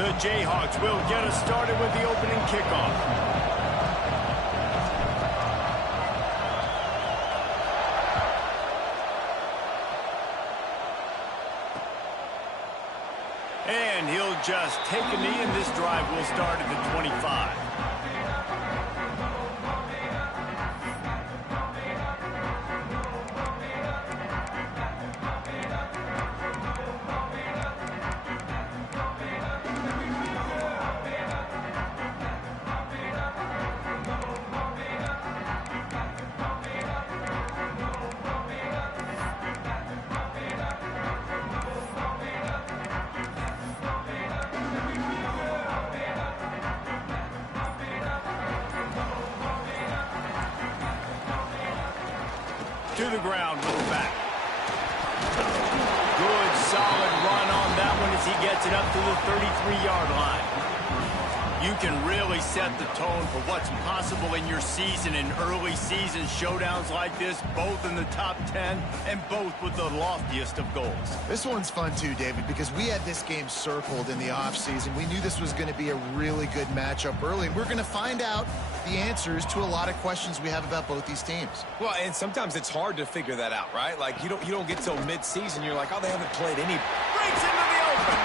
The Jayhawks will get us started with the opening kickoff. And he'll just take a knee, and this drive will start at the 25. To the ground with the back. Good, solid run on that one as he gets it up to the 33-yard line. You can really set the tone for what's possible in your season in early season showdowns like this, both in the top 10 and both with the loftiest of goals. This one's fun too, David, because we had this game circled in the offseason. We knew this was going to be a really good matchup early, and we're going to find out the answers to a lot of questions we have about both these teams. Well, and sometimes it's hard to figure that out, right? Like, you don't get till mid-season, you're like, oh, they haven't played any. Breaks into the open.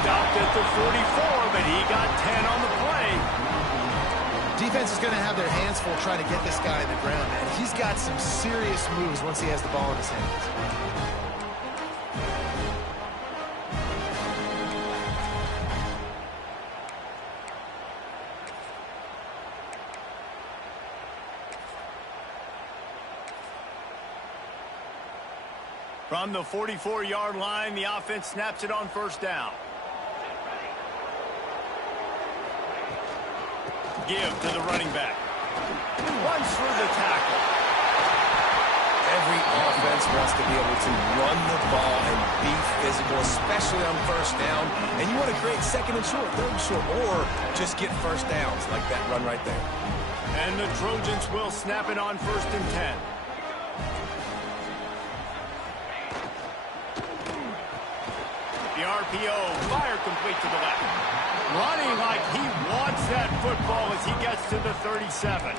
Stopped at the 44, but he got 10 on the play. Defense is going to have their hands full trying to get this guy in the ground, man. He's got some serious moves once he has the ball in his hands. From the 44-yard line, the offense snaps it on first down. Give to the running back. Runs through the tackle. Every offense wants to be able to run the ball and be physical, especially on first down. And you want to create second and short, third and short, or just get first downs like that run right there. And the Trojans will snap it on first and 10. The RPO, fire complete to the left. Running like he wants that football as he gets to the 37.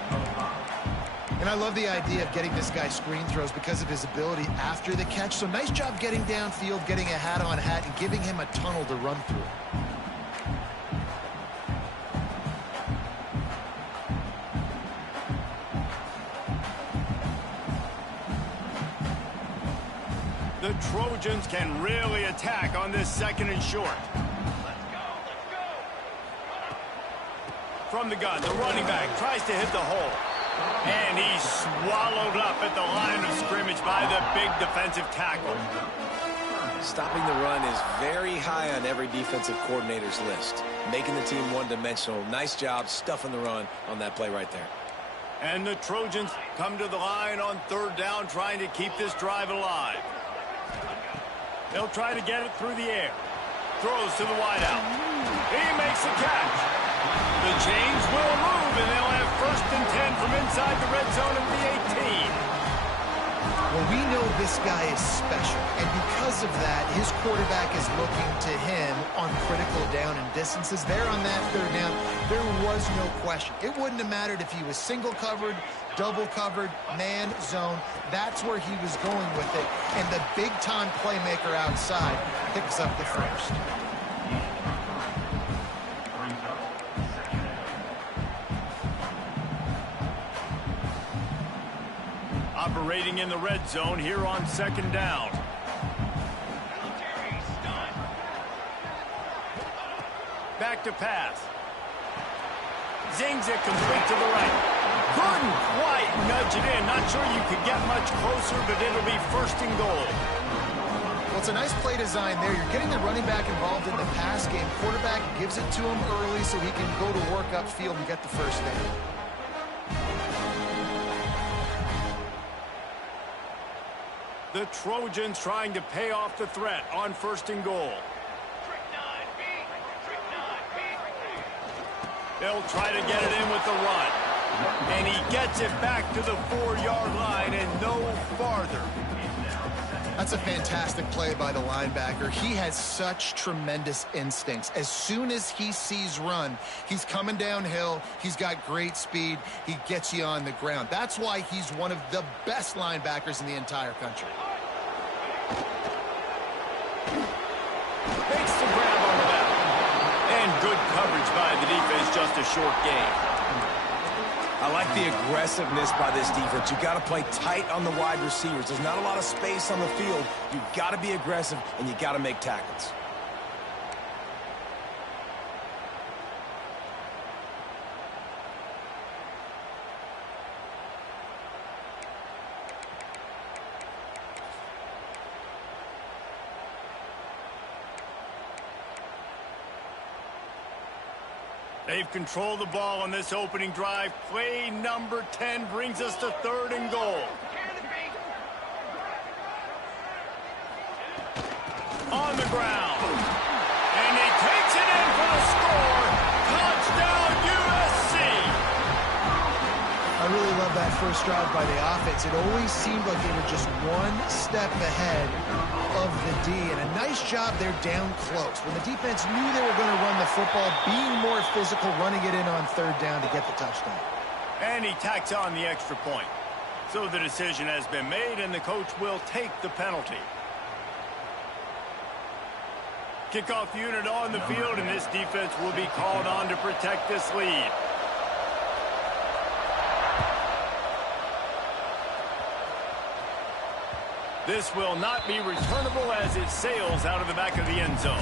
And I love the idea of getting this guy screen throws because of his ability after the catch. So nice job getting downfield, getting a hat-on-hat, and giving him a tunnel to run through. The Trojans can really attack on this second and short. From the gun, the running back tries to hit the hole. And he's swallowed up at the line of scrimmage by the big defensive tackle. Stopping the run is very high on every defensive coordinator's list. Making the team one-dimensional. Nice job stuffing the run on that play right there. And the Trojans come to the line on third down, trying to keep this drive alive. They'll try to get it through the air. Throws to the wideout. He makes the catch. The chains will move, and they'll have first and 10 from inside the red zone of the 18. Well, we know this guy is special, and because of that, his quarterback is looking to him on critical down and distances. There on that third down, there was no question. It wouldn't have mattered if he was single covered, double covered, man, zone. That's where he was going with it, and the big-time playmaker outside picks up the first. Operating in the red zone here on second down. Back to pass. Zings it complete to the right. Couldn't quite nudge it in. Not sure you could get much closer, but it'll be first and goal. Well, it's a nice play design there. You're getting the running back involved in the pass game. Quarterback gives it to him early so he can go to work upfield and get the first down. The Trojans trying to pay off the threat on first and goal. They'll try to get it in with the run. And he gets it back to the 4-yard line and no farther. That's a fantastic play by the linebacker. He has such tremendous instincts. As soon as he sees run, he's coming downhill. He's got great speed. He gets you on the ground. That's why he's one of the best linebackers in the entire country. Makes the grab on the back. And good coverage by the defense, just a short gain. I like the aggressiveness by this defense. You've got to play tight on the wide receivers. There's not a lot of space on the field. You've got to be aggressive, and you've got to make tackles. They've controlled the ball on this opening drive. Play number 10 brings us to 3rd and goal. On the ground. And he takes it in for the score. Touchdown, USC. I really love that first drive by the offense. It always seemed like they were just one step ahead of the D, and a nice job there down close. When the defense knew they were going to run the football, being more physical, running it in on 3rd down to get the touchdown. And he tacks on the extra point. So the decision has been made, and the coach will take the penalty. Kickoff unit on the field, and this defense will be called on to protect this lead. This will not be returnable as it sails out of the back of the end zone.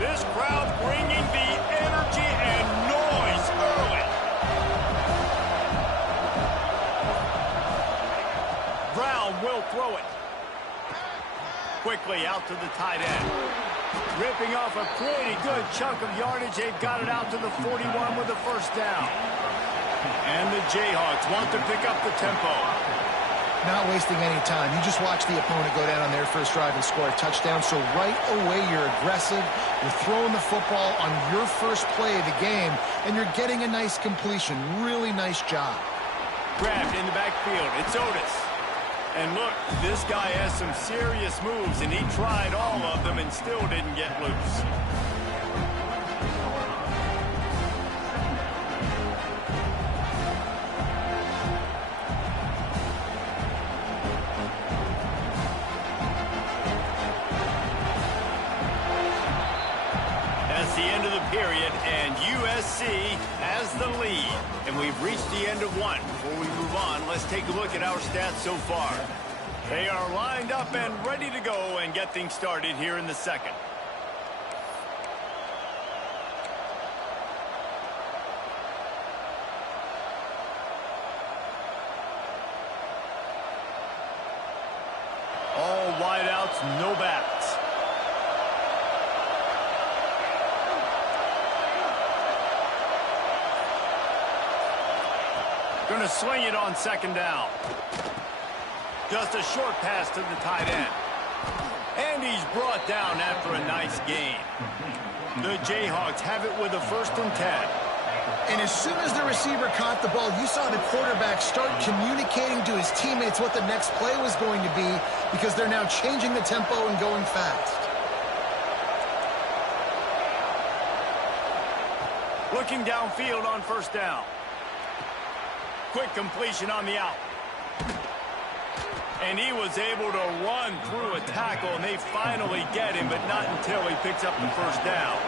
This crowd bringing the energy and noise early. Brown will throw it. Quickly out to the tight end. Ripping off a pretty good chunk of yardage. They've got it out to the 41 with the first down. And the Jayhawks want to pick up the tempo. Not wasting any time. You just watch the opponent go down on their first drive and score a touchdown. So right away, you're aggressive. You're throwing the football on your first play of the game, and you're getting a nice completion. Really nice job. Grabbed in the backfield. It's Otis. And look, this guy has some serious moves, and he tried all of them and still didn't get loose. That's the end of the period, and USC has the lead. And we've reached the end of one. Before we move on, let's take a look at our stats so far. They are lined up and ready to go and get things started here in the second. All wideouts, no backs. Going to sling it on 2nd down. Just a short pass to the tight end. And he's brought down after a nice gain. The Jayhawks have it with a 1st and 10. And as soon as the receiver caught the ball, you saw the quarterback start communicating to his teammates what the next play was going to be, because they're now changing the tempo and going fast. Looking downfield on 1st down. Quick completion on the out. And he was able to run through a tackle, and they finally get him, but not until he picks up the 1st down.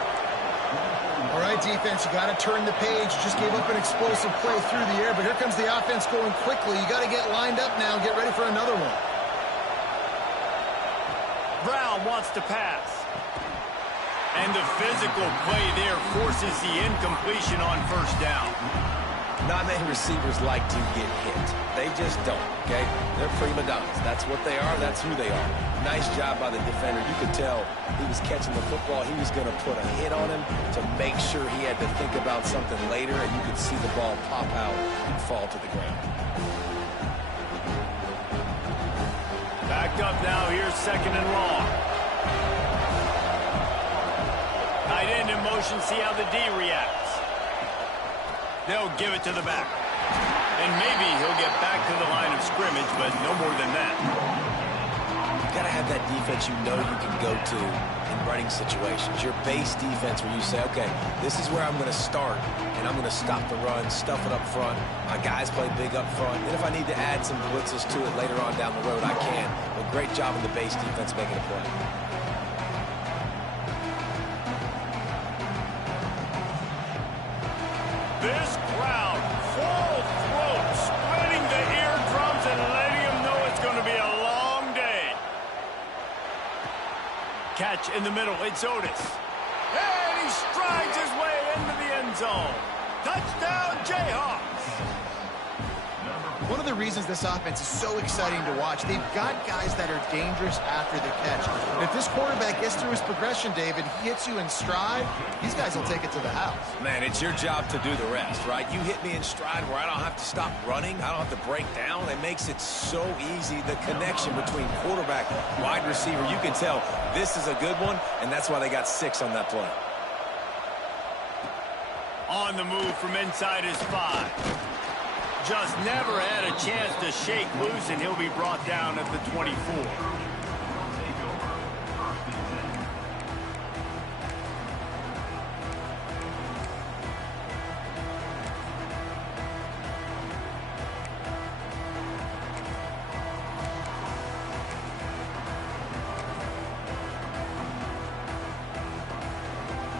All right, defense, you got to turn the page. Just gave up an explosive play through the air, but here comes the offense going quickly. You got to get lined up now and get ready for another one. Brown wants to pass. And the physical play there forces the incompletion on 1st down. Not many receivers like to get hit. They just don't, okay? They're prima donnas. That's what they are. That's who they are. Nice job by the defender. You could tell he was catching the football. He was going to put a hit on him to make sure he had to think about something later, and you could see the ball pop out and fall to the ground. backed up now. Here's 2nd and long. Tight end in motion. See how the D reacts. They'll give it to the back. And maybe he'll get back to the line of scrimmage, but no more than that. You got to have that defense you know you can go to in running situations. Your base defense where you say, okay, this is where I'm going to start, and I'm going to stop the run, stuff it up front. My guys play big up front. And if I need to add some blitzes to it later on down the road, I can. But great job in the base defense making a play. This crowd, full throat, splitting the eardrums and letting them know it's going to be a long day. Catch in the middle, it's Otis. And he strides his way into the end zone. Touchdown, Jayhawks. One of the reasons this offense is so exciting to watch, they've got guys that are dangerous after the catch. And if this quarterback gets through his progression, David, he hits you in stride, these guys will take it to the house. Man, it's your job to do the rest, right? You hit me in stride where I don't have to stop running. I don't have to break down. It makes it so easy. The connection between quarterback, wide receiver, you can tell this is a good one, and that's why they got 6 on that play. On the move from inside his 5. Just never had a chance to shake loose, and he'll be brought down at the 24.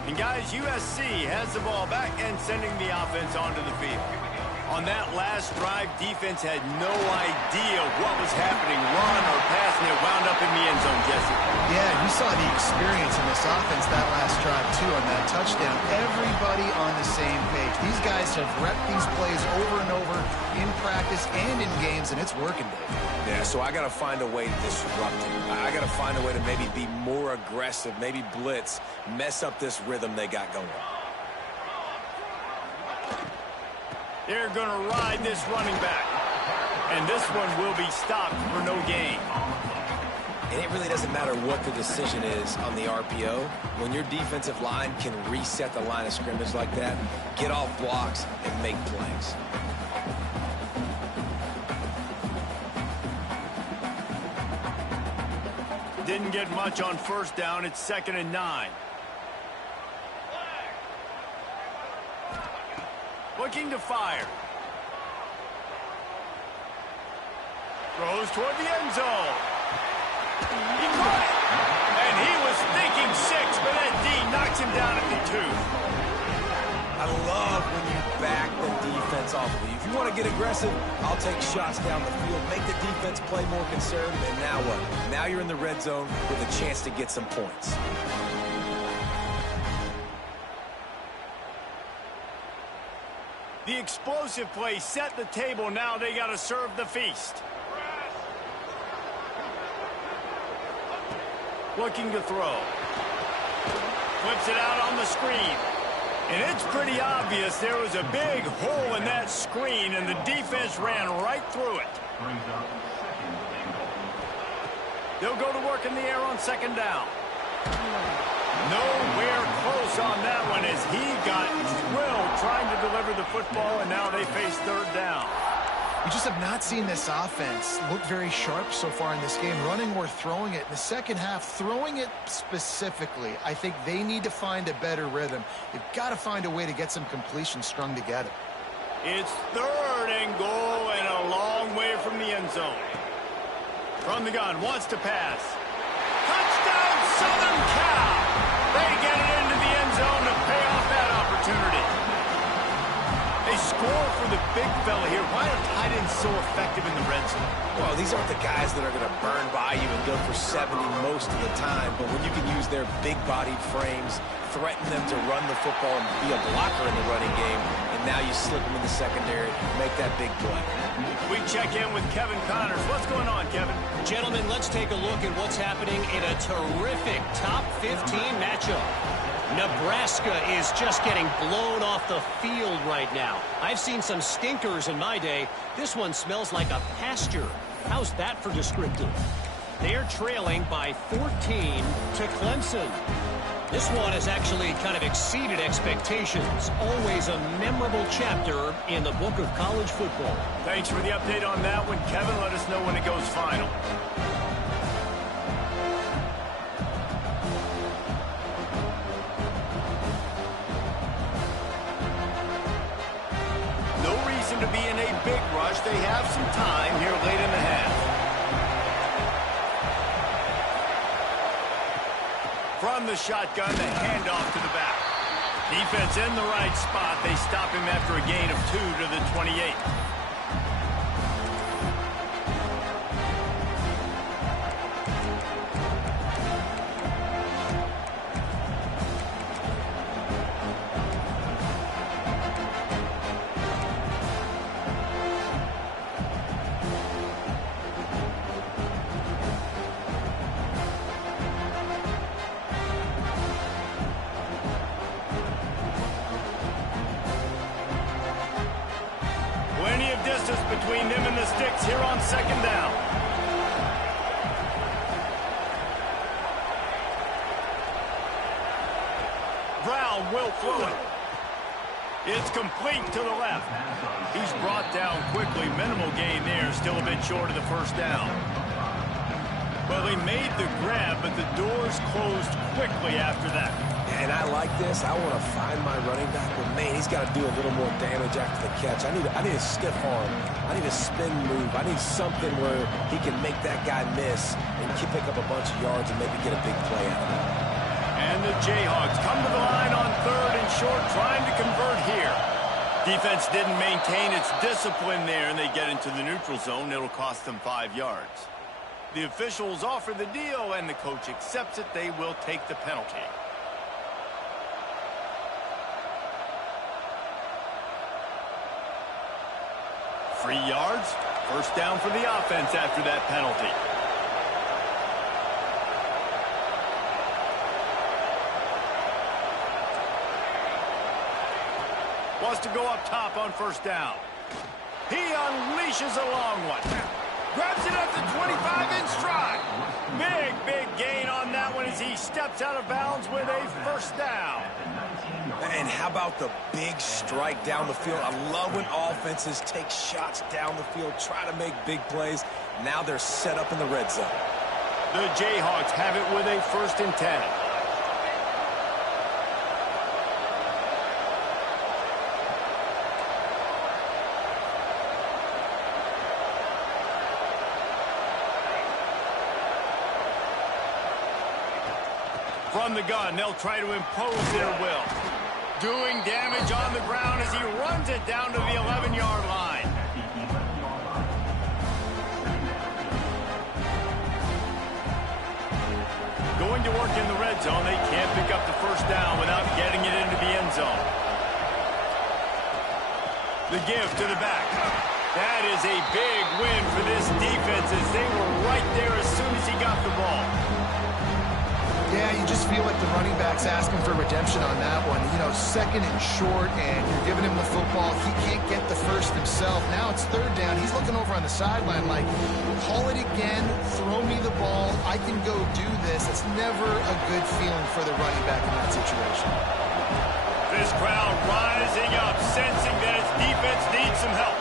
And guys, USC has the ball back and sending the offense onto the field. On that last drive, defense had no idea what was happening. Run or pass, and it wound up in the end zone, Jesse. Yeah, you saw the experience in this offense that last drive, too, on that touchdown. Everybody on the same page. These guys have repped these plays over and over in practice and in games, and it's working, Dave. Yeah, so I got to find a way to disrupt it. I got to find a way to maybe be more aggressive, maybe blitz, mess up this rhythm they got going. They're going to ride this running back. And this one will be stopped for no gain. And it really doesn't matter what the decision is on the RPO. When your defensive line can reset the line of scrimmage like that, get off blocks and make plays. Didn't get much on 1st down. It's 2nd and 9. Looking to fire. Throws toward the end zone. He caught it. And he was thinking 6, but that D knocks him down at the 2. I love when you back the defense off of you. If you want to get aggressive, I'll take shots down the field, make the defense play more conservative, and now what? Now you're in the red zone with a chance to get some points. The explosive play set the table. Now they got to serve the feast. Looking to throw. Flips it out on the screen. And it's pretty obvious there was a big hole in that screen, and the defense ran right through it. They'll go to work in the air on 2nd down. Nowhere close on that one as he got drilled trying to deliver the football, and now they face 3rd down. We just have not seen this offense look very sharp so far in this game, running or throwing it. In the second half, throwing it specifically, I think they need to find a better rhythm. They've got to find a way to get some completions strung together. It's 3rd and goal and a long way from the end zone. From the gun, wants to pass. Touchdown, Southern Cal! They get it into the end zone to pay off that opportunity. They score for the big fella here. Why are tight ends so effective in the red zone? Well, these aren't the guys that are going to burn by you and go for 70 most of the time, but when you can use their big-bodied frames, threaten them to run the football and be a blocker in the running game, and now you slip them in the secondary, make that big play. We check in with Kevin Connors. What's going on, Kevin? Gentlemen, let's take a look at what's happening in a terrific top 15 matchup. Nebraska is just getting blown off the field right now. I've seen some stinkers in my day. This one smells like a pasture. How's that for descriptive? They're trailing by 14 to Clemson. This one has actually kind of exceeded expectations. Always a memorable chapter in the book of college football. Thanks for the update on that one, Kevin. Let us know when it goes final. No reason to be in a big rush. They have some time here late in the half. From the shotgun, the handoff to the back. Defense in the right spot. They stop him after a gain of 2 to the 28. Plenty of distance between them and the sticks here on second down. Brown will throw it. It's complete to the left. He's brought down quickly. Minimal gain there. Still a bit short of the first down. Well, they made the grab, but the doors closed quickly after that. And I like this. I want to find my running back, but man, he's got to do a little more damage after the catch. I need a stiff arm. I need a spin move. I need something where he can make that guy miss and pick up a bunch of yards and maybe get a big play out of it. And the Jayhawks come to the line on 3rd and short, trying to convert here. Defense didn't maintain its discipline there, and they get into the neutral zone. It'll cost them 5 yards. The officials offer the deal, and the coach accepts it. They will take the penalty. Free yards. First down for the offense after that penalty. Wants to go up top on first down. He unleashes a long one. Grabs it at the 25 in stride. Big gain on that one as he steps out of bounds with a first down. And how about the big strike down the field? I love when offenses take shots down the field, try to make big plays. Now they're set up in the red zone. The Jayhawks have it with a 1st and 10. From the gun, they'll try to impose their will. Doing damage on the ground as he runs it down to the 11-yard line. Going to work in the red zone. They can't pick up the first down without getting it into the end zone. The give to the back. That is a big win for this defense as they were right there as soon as he got the ball. Yeah, you just feel like the running back's asking for redemption on that one. You know, 2nd and short, and you're giving him the football. He can't get the first himself. Now it's 3rd down. He's looking over on the sideline like, call it again, throw me the ball. I can go do this. It's never a good feeling for the running back in that situation. This crowd rising up, sensing that its defense needs some help.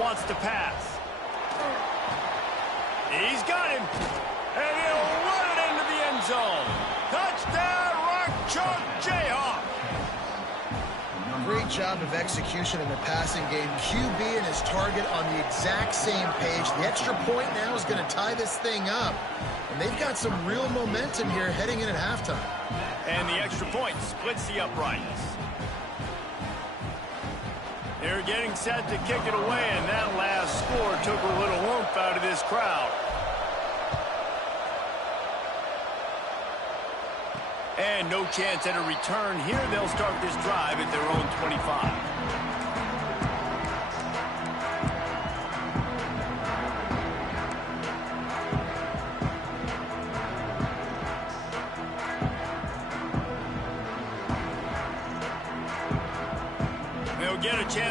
Wants to pass. He's got him. And he'll run it into the end zone. Touchdown, Rock Chalk Jayhawk. Great job of execution in the passing game. QB and his target on the exact same page. The extra point now is going to tie this thing up. And they've got some real momentum here heading in at halftime. And the extra point splits the uprights. They're getting set to kick it away, and that last score took a little oomph out of this crowd. And no chance at a return here. They'll start this drive at their own 25.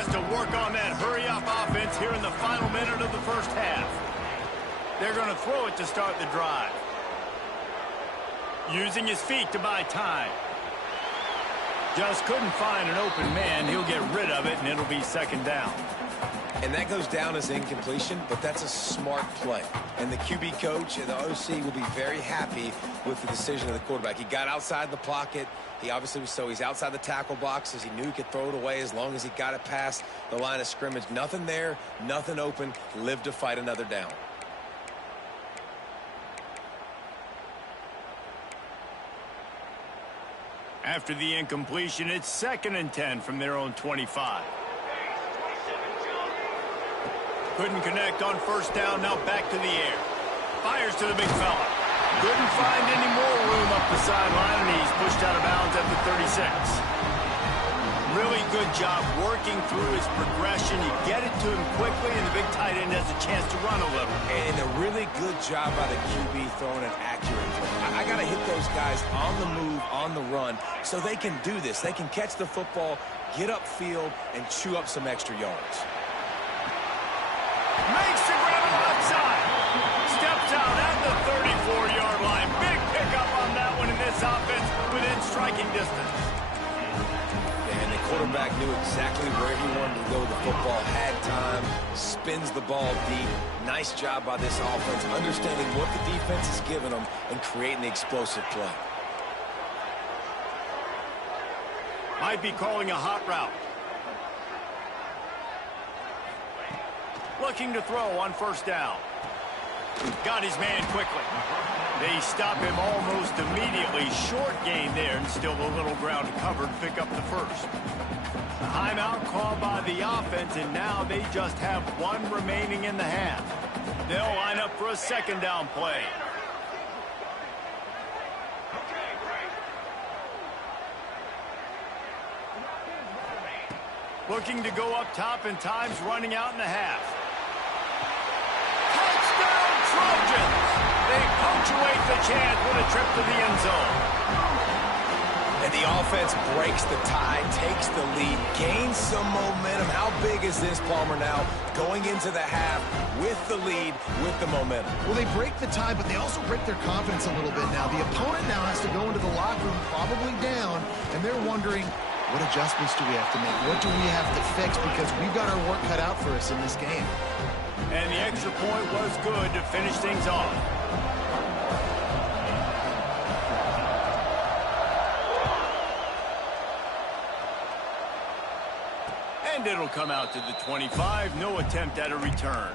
has to work on that hurry-up offense here in the final minute of the first half. They're going to throw it to start the drive. Using his feet to buy time. Just couldn't find an open man. He'll get rid of it, and it'll be second down. And that goes down as incompletion, but that's a smart play. And the QB coach and the OC will be very happy with the decision of the quarterback. He got outside the pocket. He obviously was he's outside the tackle boxes. He knew he could throw it away as long as he got it past the line of scrimmage. Nothing there, nothing open. Live to fight another down. After the incompletion, it's 2nd and 10 from their own 25. Couldn't connect on first down, now back to the air. Fires to the big fella. Couldn't find any more room up the sideline, and he's pushed out of bounds at the 36. Really good job working through his progression. You get it to him quickly, and the big tight end has a chance to run a little. And a really good job by the QB throwing an accurate throw. I got to hit those guys on the move, on the run, so they can do this. They can catch the football, get upfield, and chew up some extra yards. Makes the grab outside. Steps out at the 34-yard line. Big pickup on that one in this offense within striking distance. And the quarterback knew exactly where he wanted to go with the football, had time, spins the ball deep. Nice job by this offense, understanding what the defense is giving them and creating the explosive play. Might be calling a hot route. Looking to throw on first down. Got his man quickly. They stop him almost immediately. Short gain there, and still a little ground to cover to pick up the first. Timeout called by the offense, and now they just have one remaining in the half. They'll line up for a second down play. Looking to go up top, and time's running out in the half. Touchdown Trojans! They punctuate the chance with a trip to the end zone. And the offense breaks the tie, takes the lead, gains some momentum. How big is this, Palmer, now? Going into the half with the lead, with the momentum. Well, they break the tie, but they also break their confidence a little bit now. The opponent now has to go into the locker room probably down, and they're wondering, what adjustments do we have to make? What do we have to fix? Because we've got our work cut out for us in this game. And the extra point was good to finish things off. And it'll come out to the 25. No attempt at a return.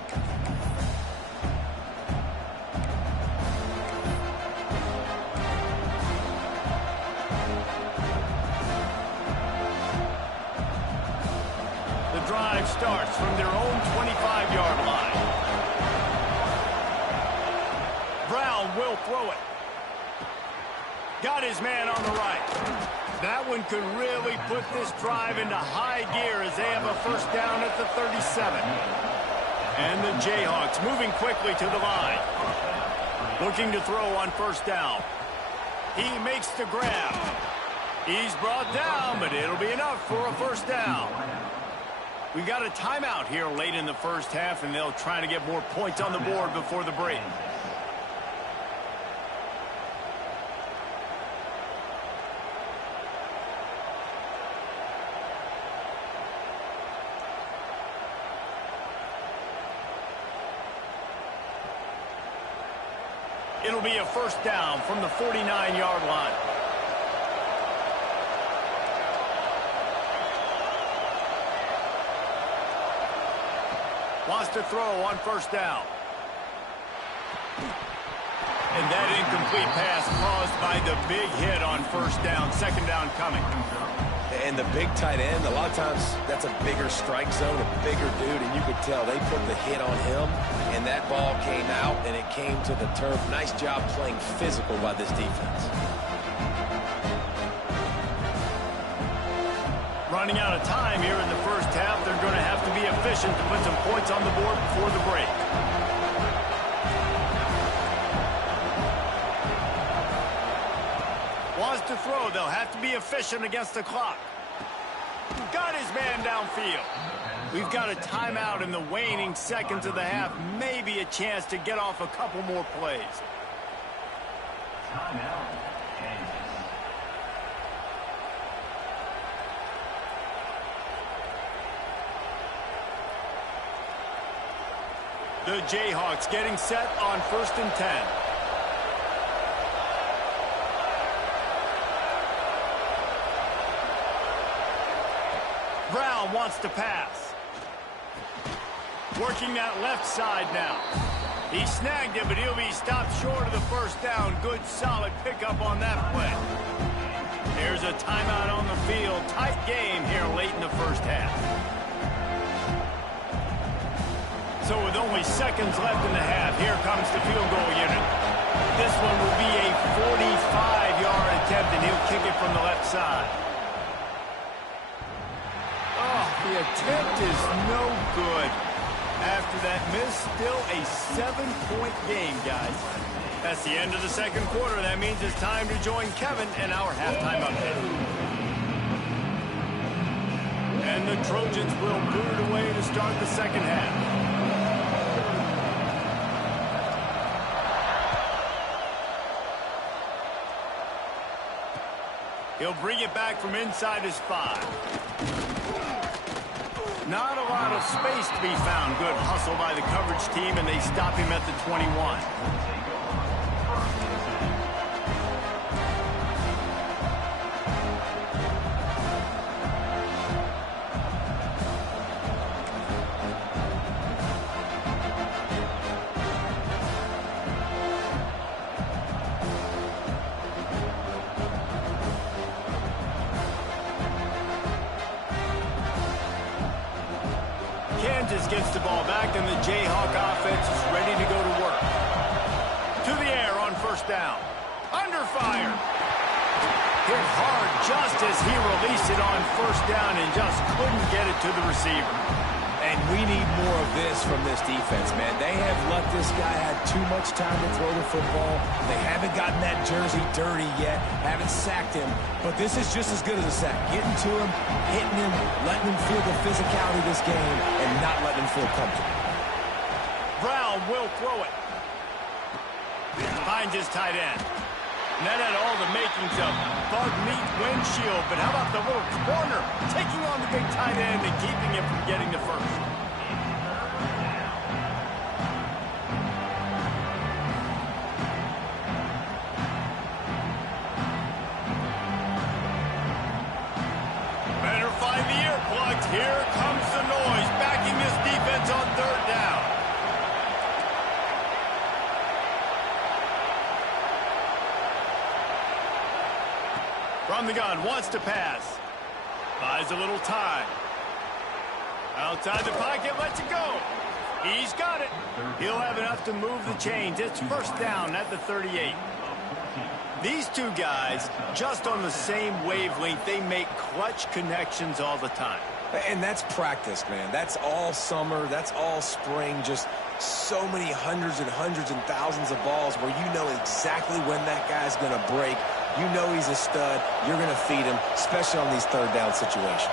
Drive starts from their own 25-yard line. Brown will throw it. Got his man on the right. That one could really put this drive into high gear as they have a first down at the 37. And the Jayhawks moving quickly to the line. Looking to throw on first down. He makes the grab. He's brought down, but it'll be enough for a first down. We got a timeout here late in the first half, and they'll try to get more points on the board before the break. It'll be a first down from the 49-yard line. Wants to throw on first down. And that incomplete pass caused by the big hit on first down. Second down coming. And the big tight end, a lot of times that's a bigger strike zone, a bigger dude, and you could tell they put the hit on him, and that ball came out, and it came to the turf. Nice job playing physical by this defense. Running out of time here in the first half. They're going to have to be efficient to put some points on the board before the break. Wants to throw. They'll have to be efficient against the clock. Got his man downfield. We've got a timeout in the waning seconds of the half. Maybe a chance to get off a couple more plays. Timeout. The Jayhawks getting set on 1st and 10. Brown wants to pass. Working that left side now. He snagged it, but he'll be stopped short of the first down. Good, solid pickup on that play. There's a timeout on the field. Tight game here late in the first half. So with only seconds left in the half, here comes the field goal unit. This one will be a 45-yard attempt, and he'll kick it from the left side. Oh, the attempt is no good. After that miss, still a 7-point game, guys. That's the end of the second quarter. That means it's time to join Kevin and our halftime update. And the Trojans will boot it away to start the second half. He'll bring it back from inside his 5. Not a lot of space to be found. Good hustle by the coverage team, and they stop him at the 21. Kansas gets the ball back, and the Jayhawk offense is ready to go to work. To the air on first down. Under fire. Hit hard just as he released it on first down and just couldn't get it to the receiver. And we need more of this from this defense, man. They have let this guy have too much time to throw the football. They haven't gotten that jersey dirty yet, haven't sacked him. But this is just as good as a sack. Getting to him, hitting him, letting him feel the physicality of this game, and not letting him feel comfortable. Brown will throw it. Finds his tight end. And that had all the makings of bug meat windshield. But how about the little corner taking on the big tight end and keeping him from getting the first? Better find the earplugs. Here comes the noise, backing this defense on third down. From the gun, wants to pass. Buys a little time. Outside the pocket, lets it go. He's got it. He'll have enough to move the chains. It's first down at the 38. These two guys, just on the same wavelength, they make clutch connections all the time. And that's practice, man. That's all summer. That's all spring. Just so many hundreds and thousands of balls where you know exactly when that guy's going to break. You know he's a stud. You're going to feed him, especially on these third down situations.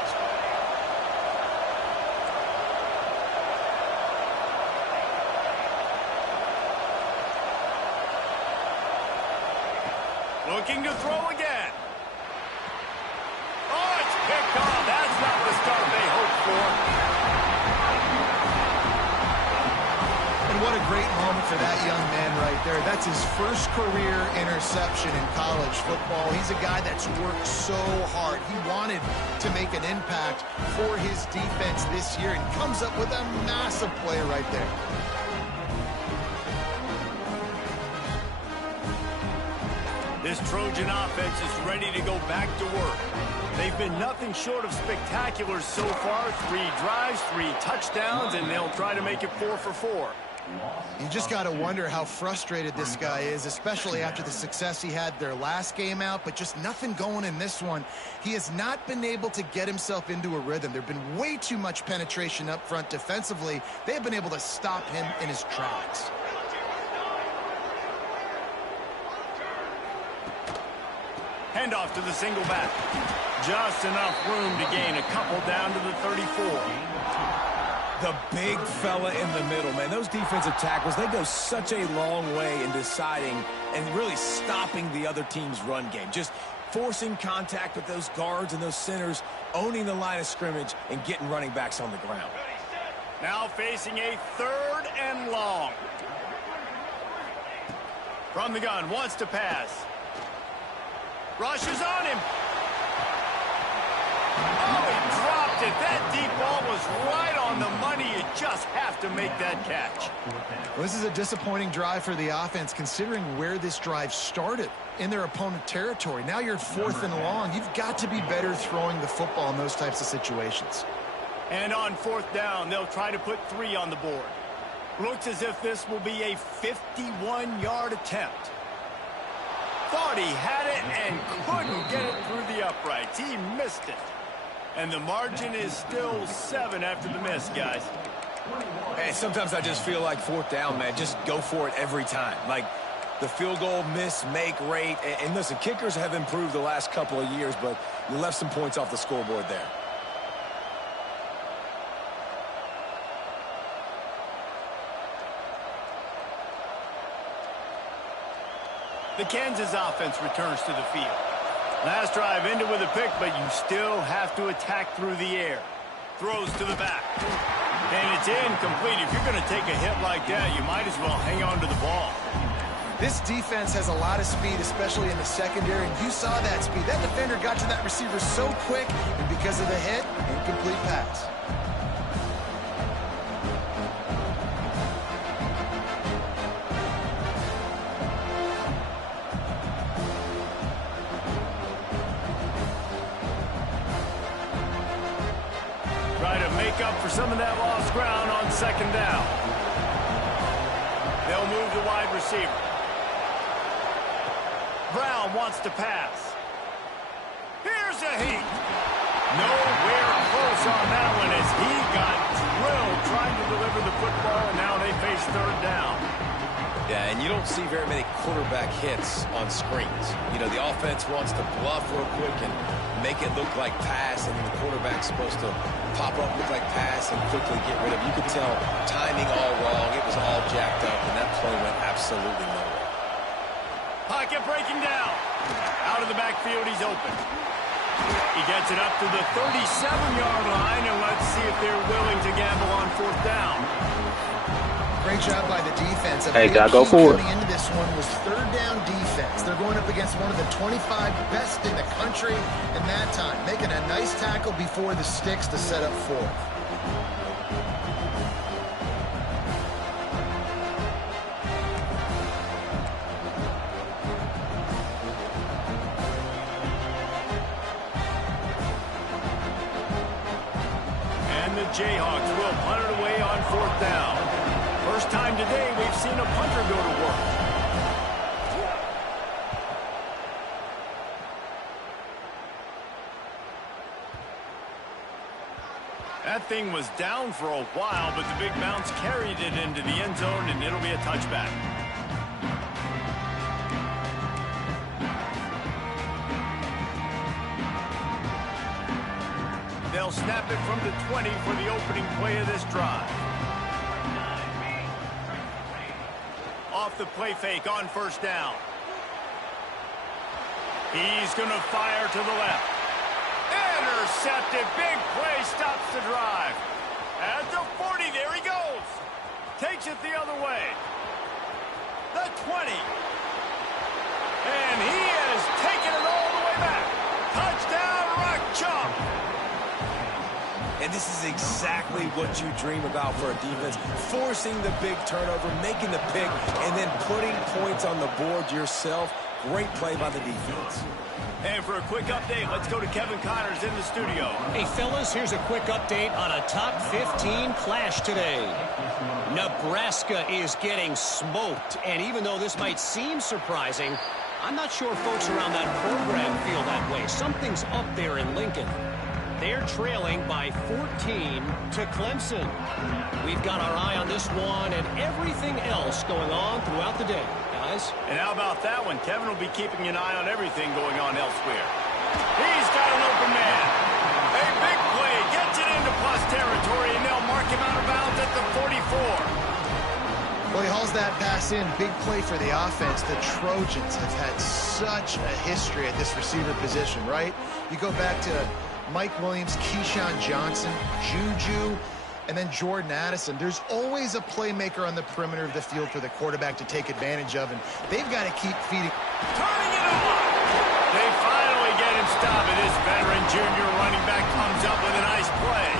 Looking to throw again. Oh, it's picked off. That's not the start they hoped for. And what a great moment for that young man right there. That's his first career interception in college football. He's a guy that's worked so hard. He wanted to make an impact for his defense this year and comes up with a massive play right there. This Trojan offense is ready to go back to work. They've been nothing short of spectacular so far. 3 drives, 3 touchdowns, and they'll try to make it 4 for 4. You just got to wonder how frustrated this guy is, especially after the success he had their last game out, but just nothing going in this one. He has not been able to get himself into a rhythm. There have been way too much penetration up front defensively. They have been able to stop him in his tracks. Handoff to the single back. Just enough room to gain a couple down to the 34. The big fella in the middle, man. Those defensive tackles, they go such a long way in deciding and really stopping the other team's run game. Just forcing contact with those guards and those centers, owning the line of scrimmage, and getting running backs on the ground. Now facing a 3rd and long. From the gun, wants to pass. Rushes on him. Oh, he dropped it. That deep ball was right on the money. You just have to make that catch. Well, this is a disappointing drive for the offense, considering where this drive started, in their opponent territory. Now you're 4th and long. You've got to be better throwing the football in those types of situations. And on 4th down, they'll try to put 3 on the board. Looks as if this will be a 51-yard attempt. Thought he had it and couldn't get it through the uprights. He missed it. And the margin is still 7 after the miss, guys. Hey, sometimes I just feel like 4th down, man. Just go for it every time. Like the field goal miss-make rate. And listen, kickers have improved the last couple of years, but you left some points off the scoreboard there. The Kansas offense returns to the field. Last drive ended with a pick, but you still have to attack through the air. Throws to the back. And it's incomplete. If you're going to take a hit like that, you might as well hang on to the ball. This defense has a lot of speed, especially in the secondary, and you saw that speed. That defender got to that receiver so quick, and because of the hit, incomplete pass. Try to make up for some of that lost ground on 2nd down. They'll move the wide receiver. Brown wants to pass. Here's a heat. Nowhere close on that one as he got drilled trying to deliver the football, and now they face 3rd down. Yeah, and you don't see very many quarterback hits on screens. You know, the offense wants to bluff real quick and make it look like pass, and the quarterback's supposed to pop up, look like pass, and quickly get rid of it. You could tell timing all wrong. It was all jacked up, and that play went absolutely nowhere. Pocket breaking down. Out of the backfield, he's open. He gets it up to the 37-yard line, and let's see if they're willing to gamble on 4th down. Great job by the defense. Hey, gotta go forward. Coming into this one was 3rd down defense. They're going up against one of the 25 best in the country in that time, making a nice tackle before the sticks to set up 4th. And the Jayhawks will punt it away on 4th down. First time today we've seen a punter go to work. That thing was down for a while, but the big bounce carried it into the end zone, and it'll be a touchback. They'll snap it from the 20 for the opening play of this drive. Off the play fake on 1st down. He's going to fire to the left. Intercepted. Big play stops the drive. At the 40, there he goes. Takes it the other way. The 20. And he has taken it all the way back. Touchdown, Rock Chalk. And this is exactly what you dream about for a defense. Forcing the big turnover, making the pick, and then putting points on the board yourself. Great play by the defense. And for a quick update, let's go to Kevin Connors in the studio. Hey, fellas, here's a quick update on a top 15 clash today. Nebraska is getting smoked, and even though this might seem surprising, I'm not sure folks around that program feel that way. Something's up there in Lincoln. They're trailing by 14 to Clemson. We've got our eye on this one and everything else going on throughout the day, guys. And how about that one? Kevin will be keeping an eye on everything going on elsewhere. He's got an open man. A big play. Gets it into plus territory, and they'll mark him out of bounds. that pass in. Big play for the offense. The Trojans have had such a history at this receiver position, right? You go back to Mike Williams, Keyshawn Johnson, Juju, and then Jordan Addison. There's always a playmaker on the perimeter of the field for the quarterback to take advantage of, and they've got to keep feeding. Turning it on. They finally get him stopped, and this veteran junior running back comes up with a nice play.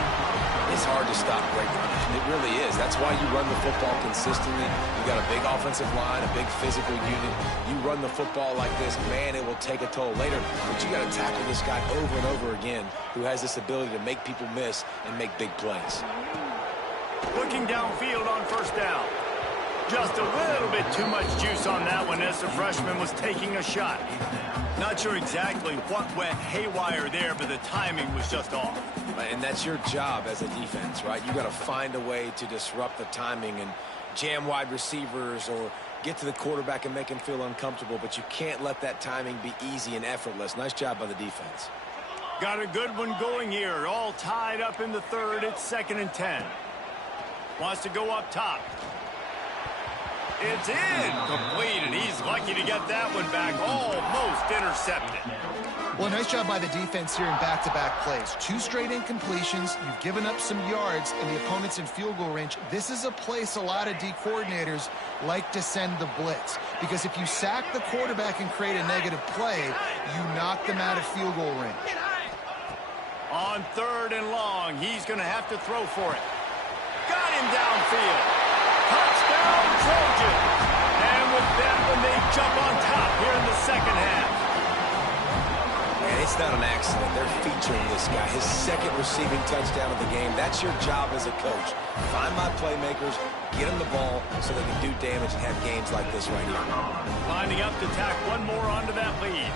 It's hard to stop great running. It really is. That's why you run the football consistently. You got a big offensive line, a big physical unit. You run the football like this, man, it will take a toll later. But you got to tackle this guy over and over again who has this ability to make people miss and make big plays. Looking downfield on first down. Just a little bit too much juice on that one as the freshman was taking a shot. Not sure exactly what went haywire there, but the timing was just off. And that's your job as a defense, right? You got to find a way to disrupt the timing and jam wide receivers or get to the quarterback and make him feel uncomfortable, but you can't let that timing be easy and effortless. Nice job by the defense. Got a good one going here. All tied up in the third. It's 2nd and 10. Wants to go up top. It's incomplete, and he's lucky to get that one back. Almost intercepted. Well, nice job by the defense here in back-to-back plays. 2 straight incompletions. You've given up some yards, and the opponent's in field goal range. This is a place a lot of D coordinators like to send the blitz, because if you sack the quarterback and create a negative play, you knock them out of field goal range. On 3rd and long, he's going to have to throw for it. Got him downfield. Touchdown, Trojans. And with that one, they jump on top here in the second half. And it's not an accident. They're featuring this guy. His 2nd receiving touchdown of the game. That's your job as a coach. Find my playmakers, get them the ball so they can do damage and have games like this right here. Lining up to tack one more onto that lead.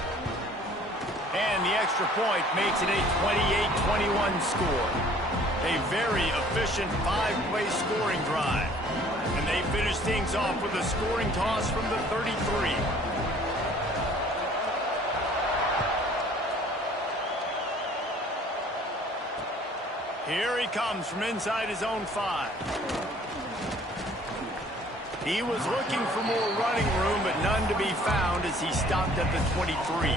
And the extra point makes it a 28-21 score. A very efficient 5-play scoring drive. And they finish things off with a scoring toss from the 33. Here he comes from inside his own 5. He was looking for more running room, but none to be found as he stopped at the 23.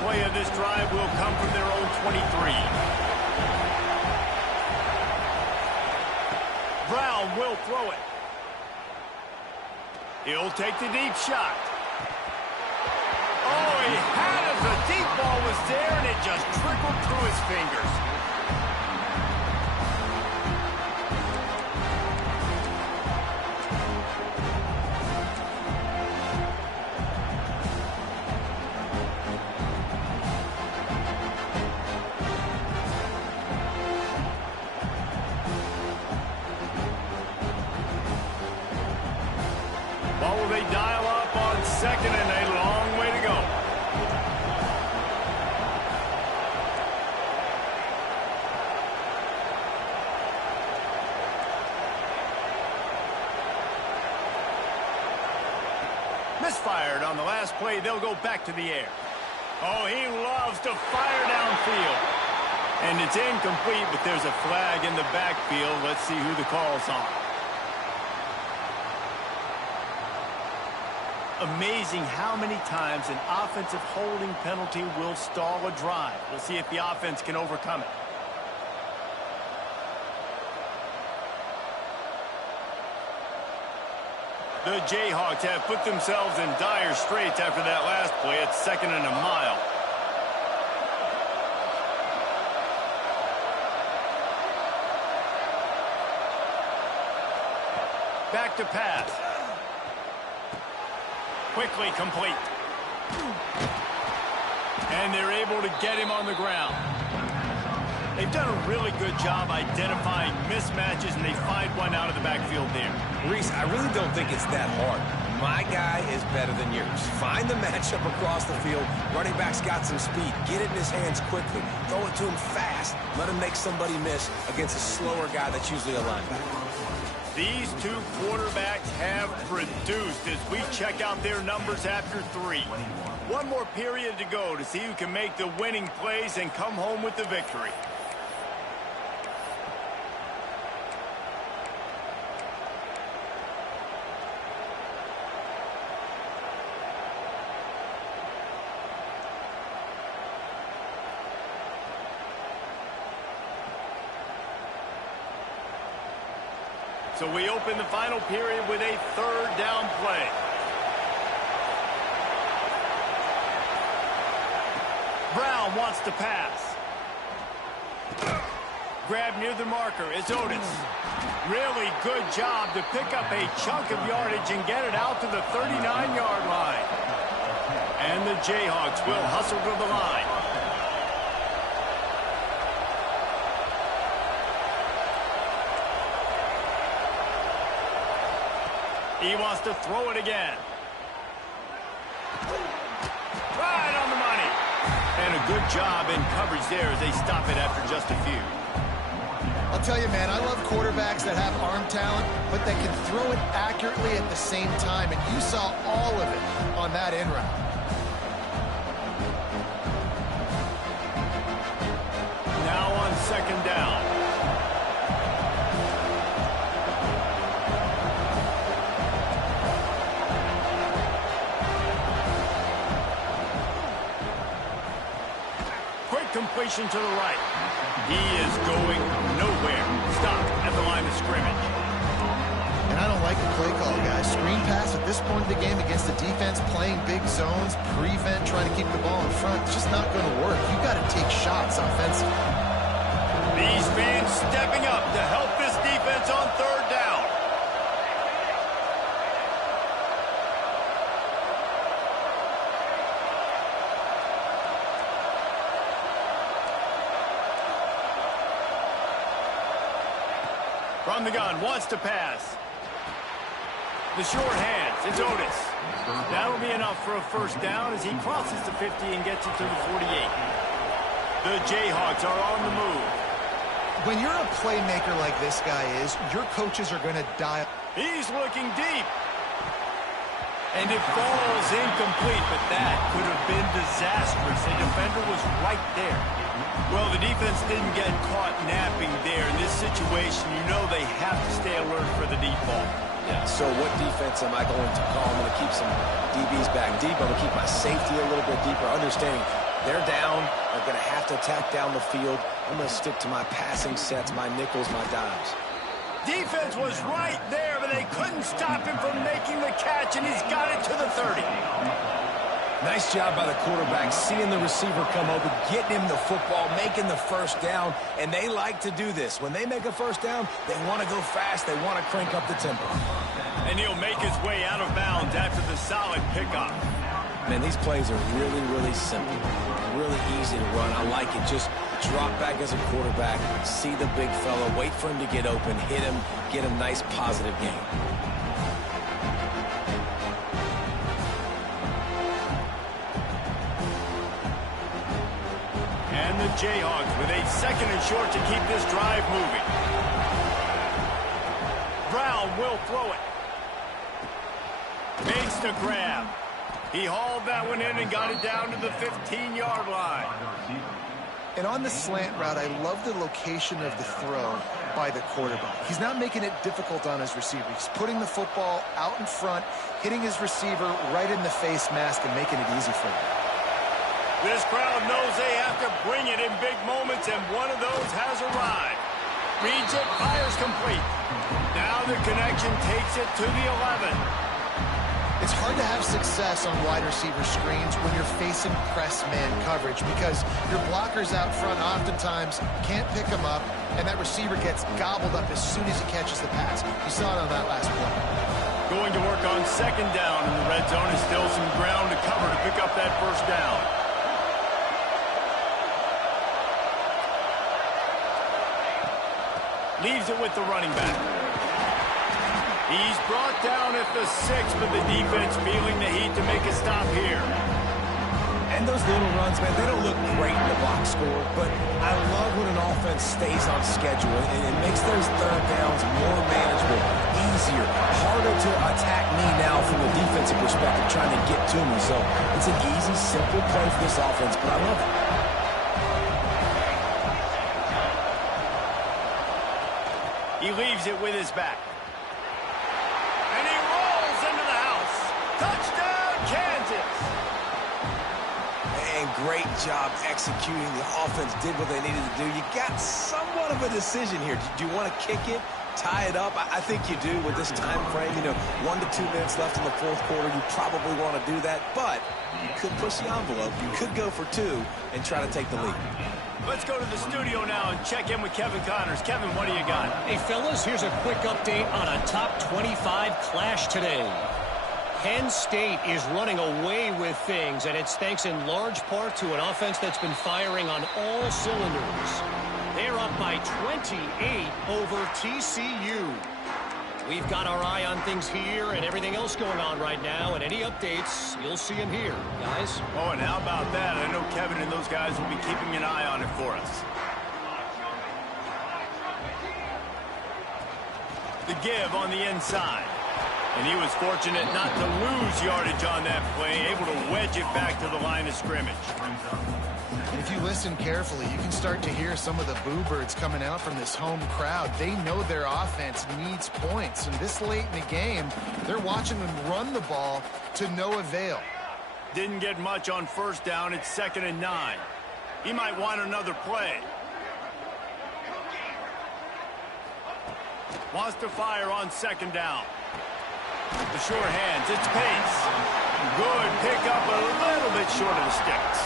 Play of this drive will come from their own 23. Brown will throw it. He'll take the deep shot. Oh, he had it. The deep ball was there, and it just trickled through his fingers. What will they dial up on 2nd and a long way to go? Misfired on the last play. They'll go back to the air. Oh, he loves to fire downfield. And it's incomplete, but there's a flag in the backfield. Let's see who the call's on. Amazing how many times an offensive holding penalty will stall a drive. We'll see if the offense can overcome it. The Jayhawks have put themselves in dire straits after that last play. It's 2nd and a mile. Back to pass. Quickly complete. And they're able to get him on the ground. They've done a really good job identifying mismatches, and they find one out of the backfield there. Reese, I really don't think it's that hard. My guy is better than yours. Find the matchup across the field. Running back's got some speed. Get it in his hands quickly. Throw it to him fast. Let him make somebody miss against a slower guy that's usually a linebacker. These two quarterbacks have produced as we check out their numbers after 3. One more period to go to see who can make the winning plays and come home with the victory. So we open the final period with a 3rd down play. Brown wants to pass. Grab near the marker is Otis. Really good job to pick up a chunk of yardage and get it out to the 39-yard line. And the Jayhawks will hustle to the line. He wants to throw it again. Right on the money. And a good job in coverage there as they stop it after just a few. I'll tell you, man, I love quarterbacks that have arm talent, but they can throw it accurately at the same time, and you saw all of it on that in route. Now on 2nd down. Completion to the right. He is going nowhere. Stop at the line of scrimmage. And I don't like the play call, guys. Screen pass at this point of the game against the defense, playing big zones, prevent, trying to keep the ball in front. It's just not going to work. You got to take shots offensively. These fans stepping up to help this defense on 3rd down. From the gun, wants to pass. The short hands, it's Otis. That'll be enough for a 1st down as he crosses the 50 and gets it to the 48. The Jayhawks are on the move. When you're a playmaker like this guy is, your coaches are going to dial. He's looking deep. And it falls incomplete, but that could have been disastrous. The defender was right there. Well, the defense didn't get caught napping there. In this situation, you know they have to stay alert for the deep ball. Yeah, so what defense am I going to call? I'm going to keep some DBs back deep. I'm going to keep my safety a little bit deeper, understanding they're down. They're going to have to attack down the field. I'm going to stick to my passing sets, my nickels, my dimes. Defense was right there, but they couldn't stop him from making the catch, and he's got it to the 30. Nice job by the quarterback, seeing the receiver come over, getting him the football, making the 1st down, and they like to do this. When they make a 1st down, they want to go fast, they want to crank up the tempo. And he'll make his way out of bounds after the solid pickup. Man, these plays are really, really simple, really easy to run. I like it. Just drop back as a quarterback, see the big fella, wait for him to get open, hit him, get a nice positive gain. And the Jayhawks with a 2nd and short to keep this drive moving. Brown will throw it. Makes the grab. He hauled that one in and got it down to the 15-yard line. And on the slant route, I love the location of the throw by the quarterback. He's not making it difficult on his receiver. He's putting the football out in front, hitting his receiver right in the face mask and making it easy for him. This crowd knows they have to bring it in big moments, and one of those has arrived. Reads it, fires complete. Now the connection takes it to the 11. It's hard to have success on wide receiver screens when you're facing press man coverage because your blockers out front oftentimes can't pick them up, and that receiver gets gobbled up as soon as he catches the pass. You saw it on that last play. Going to work on 2nd down in the red zone is still some ground to cover to pick up that 1st down. Leaves it with the running back. He's brought down at the 6, but the defense feeling the heat to make a stop here. And those little runs, man, they don't look great in the box score, but I love when an offense stays on schedule, and it makes those third downs more manageable, easier, harder to attack me now from a defensive perspective trying to get to me. So it's an easy, simple play for this offense, but I love it. He leaves it with his back. And he rolls into the house. Touchdown, Kansas! And great job executing. The offense did what they needed to do. You got somewhat of a decision here. Do you want to kick it, tie it up? I think you do with this time frame. 1 to 2 minutes left in the fourth quarter. You probably want to do that, but you could push the envelope. You could go for 2 and try to take the lead. Let's go to the studio now and check in with Kevin Connors. Kevin, what do you got? Hey, fellas, here's a quick update on a top 25 clash today. Penn State is running away with things, and it's thanks in large part to an offense that's been firing on all cylinders. They're up by 28 over TCU. We've got our eye on things here and everything else going on right now, and any updates, you'll see them here, guys. Oh, and how about that? I know Kevin and those guys will be keeping an eye on it for us. The give on the inside. And he was fortunate not to lose yardage on that play, able to wedge it back to the line of scrimmage. If you listen carefully, you can start to hear some of the boo birds coming out from this home crowd. They know their offense needs points, and this late in the game, they're watching them run the ball to no avail. Didn't get much on first down. It's 2nd and 9. He might want another play. Wants to fire on 2nd down. The short hands, it's Pace. Good pickup, a little bit short of the sticks.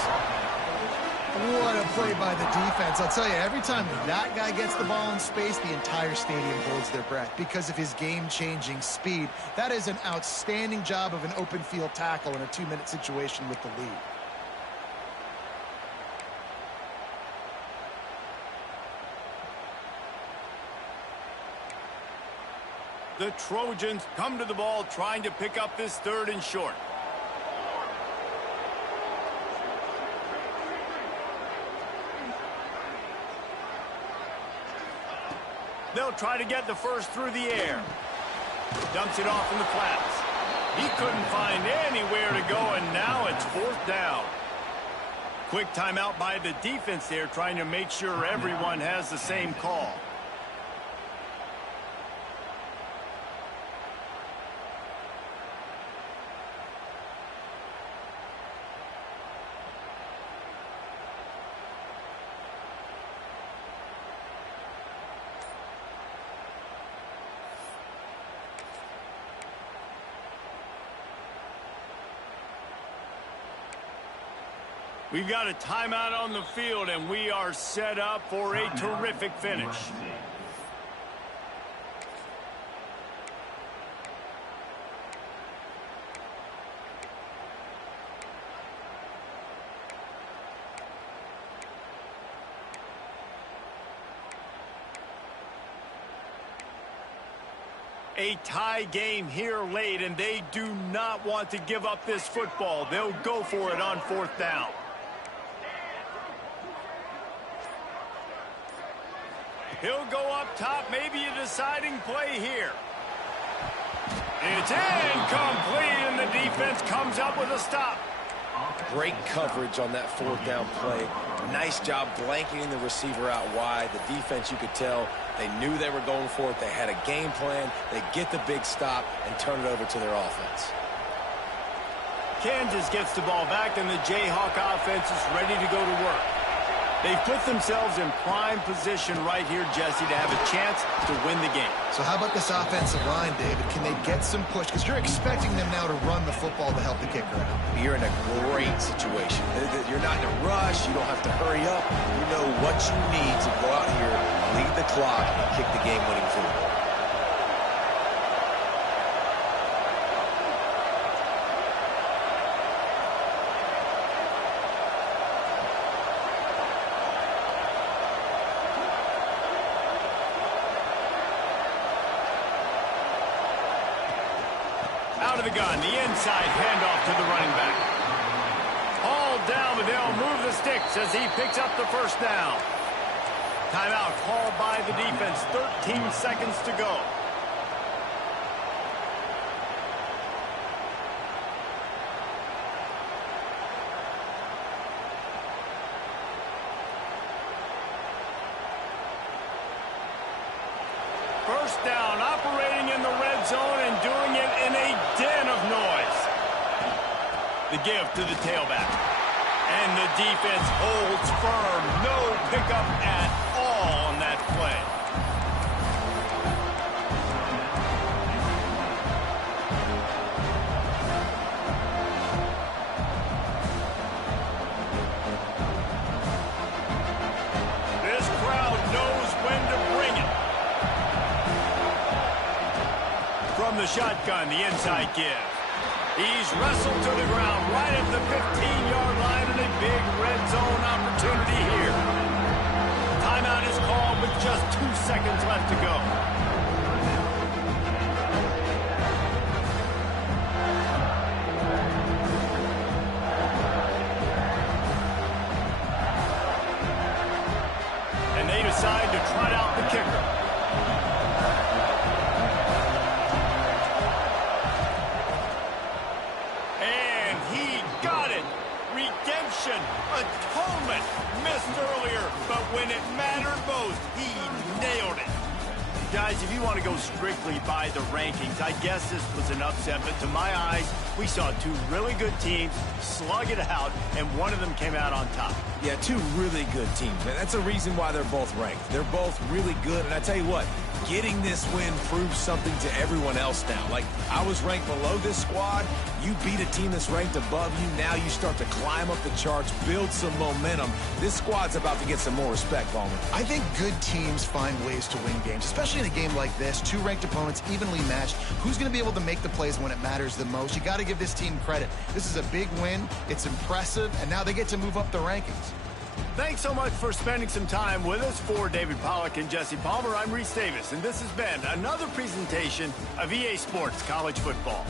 What a play by the defense. I'll tell you, every time that guy gets the ball in space, the entire stadium holds their breath because of his game-changing speed. That is an outstanding job of an open field tackle in a 2-minute situation with the lead. The Trojans come to the ball trying to pick up this 3rd and short. They'll try to get the first through the air. Dumps it off in the flats. He couldn't find anywhere to go, and now it's 4th down. Quick timeout by the defense there, trying to make sure everyone has the same call. We've got a timeout on the field, and we are set up for a terrific finish. A tie game here late, and they do not want to give up this football. They'll go for it on 4th down. He'll go up top, maybe a deciding play here. It's incomplete, and the defense comes up with a stop. Great coverage on that 4th down play. Nice job blanketing the receiver out wide. The defense, you could tell, they knew they were going for it. They had a game plan. They get the big stop and turn it over to their offense. Kansas gets the ball back, and the Jayhawk offense is ready to go to work. They've put themselves in prime position right here, Jesse, to have a chance to win the game. So how about this offensive line, David? Can they get some push? Because you're expecting them now to run the football to help the kicker out. You're in a great situation. You're not in a rush. You don't have to hurry up. You know what you need to go out here, lead the clock, and kick the game-winning field goal. Out of the gun, the inside handoff to the running back. Hauled down, but they'll move the sticks as he picks up the first down. Timeout called by the defense. 13 seconds to go. First down, operating in the red zone and doing it in a den of noise. The give to the tailback. And the defense holds firm. No pickup at all on that play. This crowd knows when to bring it. From the shotgun, the inside give. He's wrestled to the ground right at the 15-yard line and a big red zone opportunity here. Timeout is called with just 2 seconds left to go. And they decide to trot out the kicker. Atonement missed earlier, but when it mattered most, he nailed it. Guys, if you want to go strictly by the rankings, I guess this was an upset, but to my eyes, we saw two really good teams slug it out, and one of them came out on top. Yeah, two really good teams, and that's a reason why they're both ranked. They're both really good, and I tell you what, getting this win proves something to everyone else now. Like, I was ranked below this squad. You beat a team that's ranked above you. Now you start to climb up the charts, build some momentum. This squad's about to get some more respect, Palmer. I think good teams find ways to win games, especially in a game like this. Two ranked opponents, evenly matched. Who's going to be able to make the plays when it matters the most? You got to give this team credit. This is a big win. It's impressive, and now they get to move up the rankings. Thanks so much for spending some time with us. For David Pollack and Jesse Palmer, I'm Reese Davis, and this has been another presentation of EA Sports College Football.